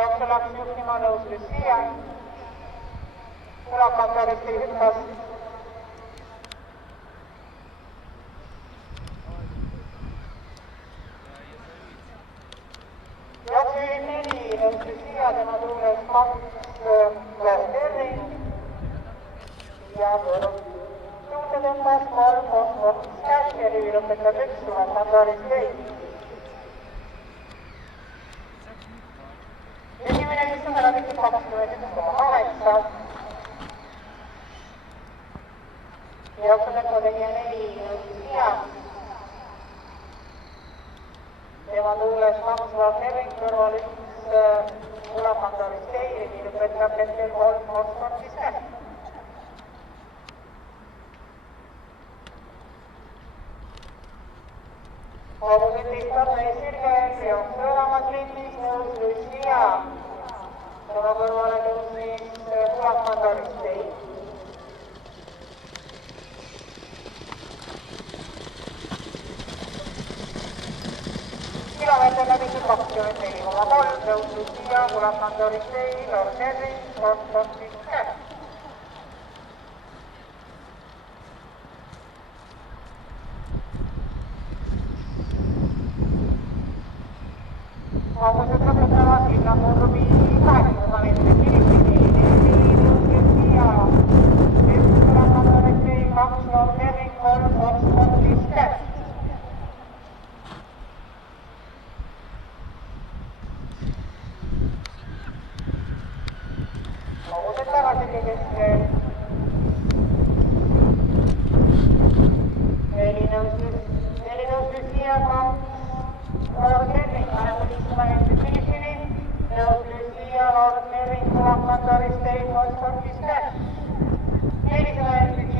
jooksu läks juhtima nõus Lucia. Ulakandarist ei hüppas. Jooksu 4 nõus Lucia, tema tuules 2 Terri ja suurde tõmbas 3 Osmond Casheri lõpetab 1 Ulakandarist ei. Esimene istung ära tehtud 21,8. Jooksutempo tegija 4 Lucia. Tema tuules 2 Valhering, kõrval 1 Ulakandarist ei, nii lõpetab hetkel 3 Osmond Cash. Hoovuselt Tarne Sirgel, jooksu elamas liitis nõus Lucia. Tema kõrvale tõusis Ulakandarist ei. Kilomeeter läbitud 24,3, nõus Lucia, Ulakandarist ei, Lord Henry, Osmond Cash. Hoovuselt lõpetavad linnakurvi 800 meetrit kilisini, nõus Lucia, 1 Ulakandarist ei, 2 Lord Henry, 3 Osmond Cash. Hoovuselt tagasi keskel. 4 nõus Lucia, 2 Lord Henry, 500 meetrit kilisini, nõus Lucia, Lord Henry, Ulakandarist ei, Osmond Cash. 400 meetrit